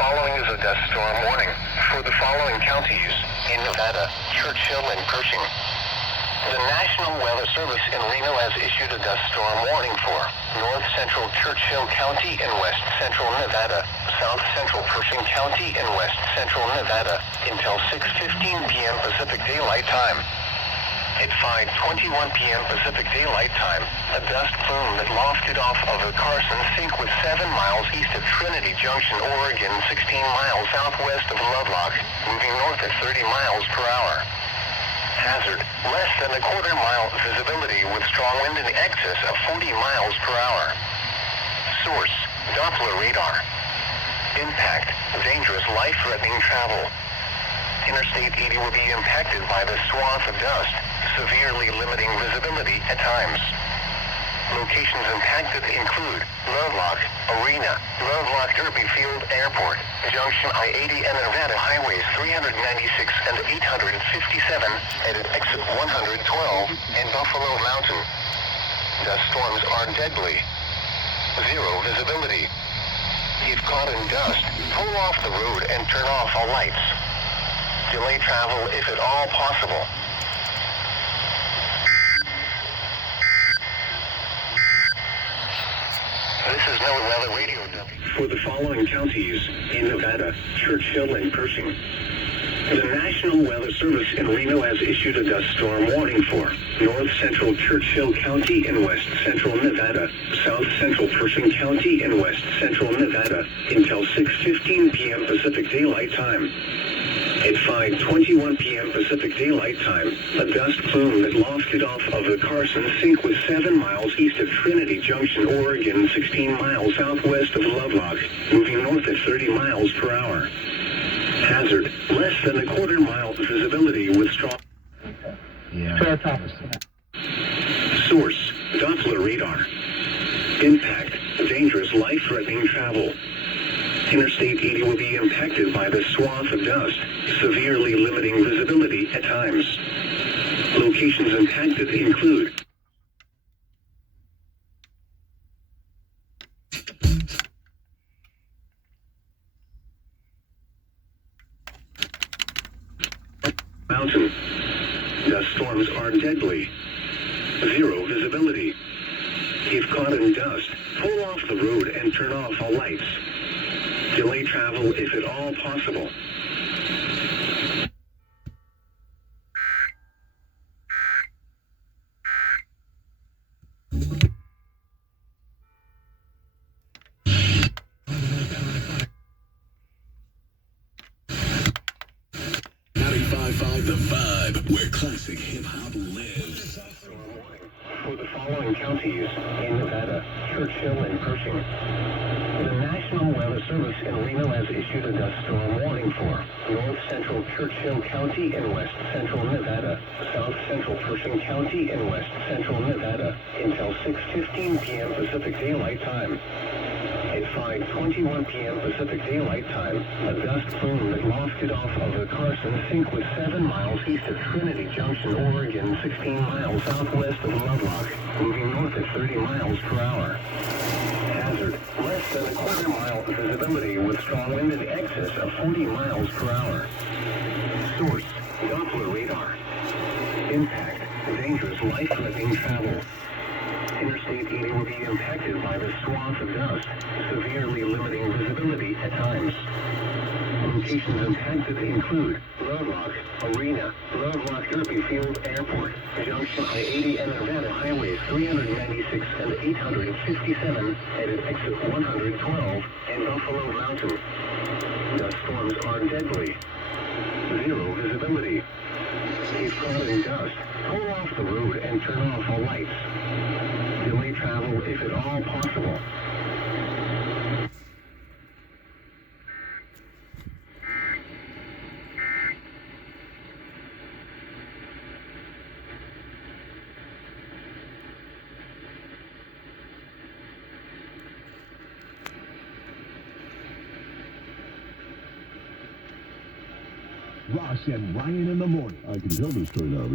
following is a dust storm warning for the following counties in Nevada: Churchill and Pershing. The National Weather Service in Reno has issued a dust storm warning for north central Churchill County and west central Nevada, south central Pershing County and west central Nevada until 6:15 p.m. Pacific Daylight Time. At 5:21 p.m. Pacific Daylight Time, a dust plume that lofted off of the Carson Sink was 7 miles east of Trinity Junction, Oregon, 16 miles southwest of Lovelock, moving north at 30 miles per hour. Hazard: less than a quarter-mile visibility with strong wind in excess of 40 miles per hour. Source: Doppler radar. Impact: dangerous, life-threatening travel. Interstate 80 will be impacted by the swath of dust, severely limiting visibility at times. Locations impacted include Lovelock Arena, Lovelock Derby Field Airport, Junction I-80 and Nevada Highways 396 and 857 at exit 112, and Buffalo Mountain. Dust storms are deadly. Zero visibility. If caught in dust, pull off the road and turn off all lights. Delay travel if at all possible. This is NOAA Weather Radio for the following counties in Nevada: Churchill and Pershing. The National Weather Service in Reno has issued a dust storm warning for north central Churchill County and west central Nevada, south central Pershing County and west central Nevada until 6:15 p.m. Pacific Daylight Time. At 5:21 p.m. Pacific Daylight Time, a dust plume that lofted off of the Carson Sink was 7 miles east of Trinity Junction, Oregon, 16 miles southwest of Lovelock, moving north at 30 miles per hour. Hazard: less than a quarter-mile visibility with strong... Source: Doppler radar. Impact: dangerous, life-threatening travel. Interstate 80 will be impacted by the swath of dust, severely limiting visibility at times. Locations impacted include Mountain. Dust storms are deadly. Zero visibility. If caught in dust, pull off the road and turn off all lights. Delay travel if at all possible. The Vibe, where classic hip-hop lives. For the following counties in Nevada: Churchill and Pershing. The National Weather Service in Reno has issued a dust storm warning for north central Churchill County and west central Nevada, south central Pershing County and west central Nevada until 6:15 p.m. Pacific Daylight Time. At 5:21 p.m. Pacific Daylight Time, a dust plume that lofted off of the Carson Sink was 7 miles east of Trinity Junction, Oregon, 16 miles southwest of Lovelock, moving north at 30 miles per hour. Hazard: less than a quarter-mile visibility with strong wind in excess of 40 miles per hour. Source: Doppler radar. Impact: dangerous, life-threatening travel. Interstate 80 will be impacted by the swath of dust, severely limiting visibility at times. Locations impacted include Lovelock Arena, Lovelock Derby Field Airport, Junction I-80 and Nevada Highways 396 and 857 at exit 112, and Buffalo Mountain. Dust storms are deadly. Zero visibility. If caught in dust, pull off the road and turn off all lights. Delay travel if at all possible. Ross and Ryan in the morning. I can tell this story now.